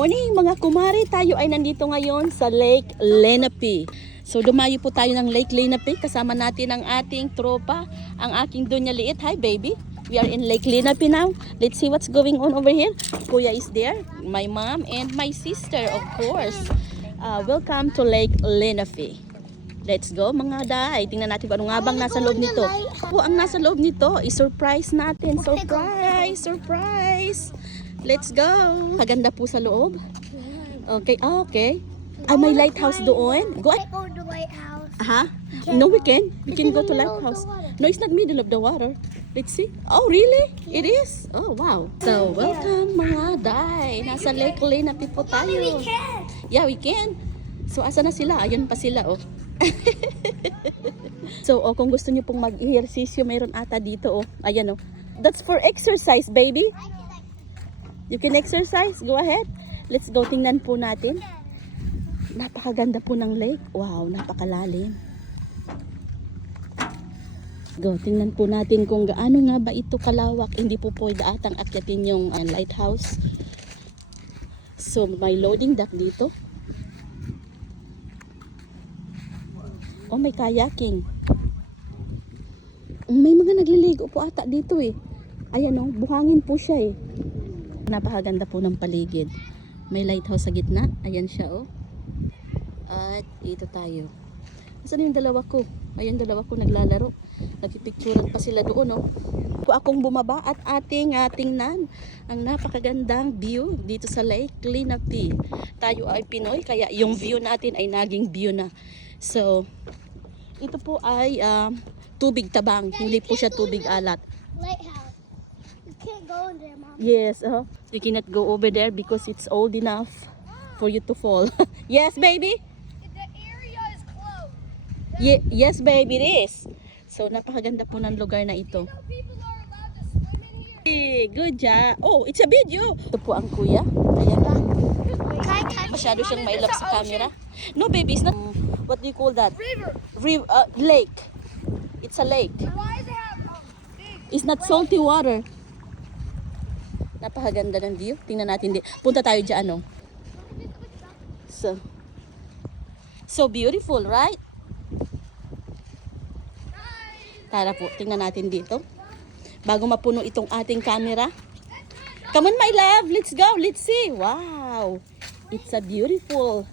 Morning mga kumari, tayo ay nandito ngayon sa Lake Lenape. So dumayo po tayo ng Lake Lenape, kasama natin ang ating tropa, ang aking Dunya Liit. Hi baby, we are in Lake Lenape now. Let's see what's going on over here. Kuya is there, my mom and my sister of course. Welcome to Lake Lenape. Let's go mga day. Tingnan natin kung ano nga bang nasa loob nito. Ang nasa loob nito i-surprise natin. Surprise! Let's go! Maganda po sa loob. Okay, okay. May lighthouse doon. Go. Go to the lighthouse. No, we can. We can go to lighthouse. No, it's not middle of the water. Let's see. Oh, really? It is? Oh, wow. So, welcome mga day. Nasa Lake Lenape po tayo. We can. Yeah, we can. So, asa na sila? Ayun pa sila, oh. So, kung gusto niyo pong mag-ehersisyo, mayroon ata dito, oh. Ayan, oh. That's for exercise, baby. You can exercise. Go ahead. Let's go. Tingnan po natin. Napakaganda po ng lake. Wow, napakalalim. Go, tingnan po natin kung gaano nga ba ito kalawak. Hindi po pwede atang akyatin yung lighthouse. So, may loading dock dito. Oh, may kayaking. May mga nagliligo po ata dito eh. Ayan oh, buhangin po siya eh. Napakaganda po ng paligid. May lighthouse sa gitna. Ayan siya oh. At ito tayo. Saan yung dalawa ko? Ayan dalawa ko naglalaro. Nagpipicturean pa sila doon oh. Akong bumaba at ating tingnan ang napakagandang view dito sa Lake Lenape. Tayo ay Pinoy kaya yung view natin ay naging view na. So, ito po ay tubig tabang. Hindi po siya tubig alat. Lighthouse. You can't go in there, Mom. Yes, you cannot go over there because it's old enough for you to fall. Yes, baby? The area is closed. Yes, baby, it is. So, napakaganda po ng lugar na ito. People are allowed to swim in here. Hey, good job. Oh, it's a video. Ito po ang kuya. Ayan. Masyado siyang mailap sa camera. No, baby, it's not. What do you call that? River. Lake. It's a lake. Why does it have big? It's not salty water. Napakaganda ng view. Tingnan natin din. Punta tayo dyan, no? So beautiful, right? Tara po, tingnan natin dito. Bago mapuno itong ating camera. Come on, my love. Let's go. Let's see. Wow. It's a beautiful.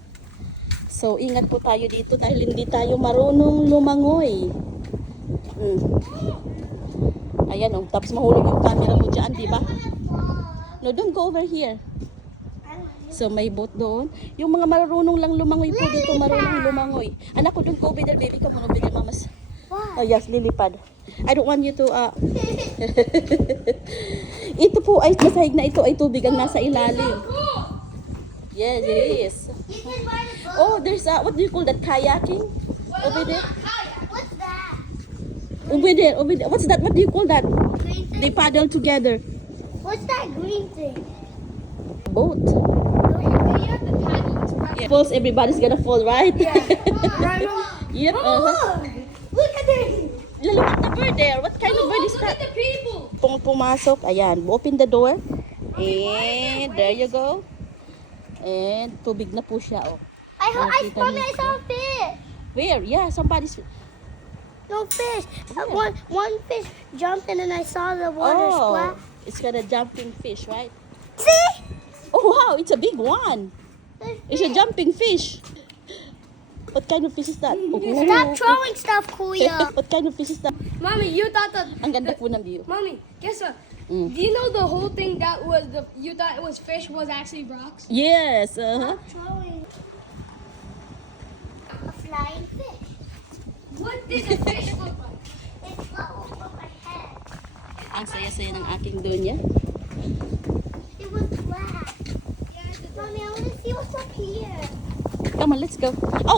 So, ingat po tayo dito dahil hindi tayo marunong lumangoy. Ayan, oh. Tapos mahulog yung camera mo dyan, di ba? No, don't go over here. So, may boat doon. Yung mga marunong lang lumangoy po dito, marunong lumangoy. Anak ko, don't go over there, baby. Come on over there, mamas. Oh, yes, lilipad. I don't want you to, Ito po ay, masahig na ito ay tubig ang nasa ilalim. Yes, it is. Oh, there's what do you call that? Kayaking? Over there? What's that? Over there, over there. What's that? What do you call that? Green thing? They paddle together. What's that green thing? Boat. You have to paddle. Yeah. Suppose everybody's gonna fall, right? Right, Mom? Yep. Look at it. Look at the bird there. What kind of bird is that? the people. Pumasok. Ayan. Open the door. And there you go. And tubig na po siya, oh. Mommy, I saw a fish. Where? Yeah, somebody's... No fish. Where? One fish jumped in and I saw the water splash. It's got a jumping fish, right? See? Oh, wow. It's a big one. It's a jumping fish. What kind of fish is that? Stop throwing stuff, Kuya. What kind of fish is that? Mommy, you thought that. Ang ganda po ng view. Mommy, guess what? Mm. Do you know the whole thing that was you thought it was fish was actually rocks? Yes. Throwing a flying fish. What did the fish look like? It flew over my head. Ang saya-saya ng aking Dunya. It was black. Mommy, I want to see what's up here. Come on, let's go. Oh,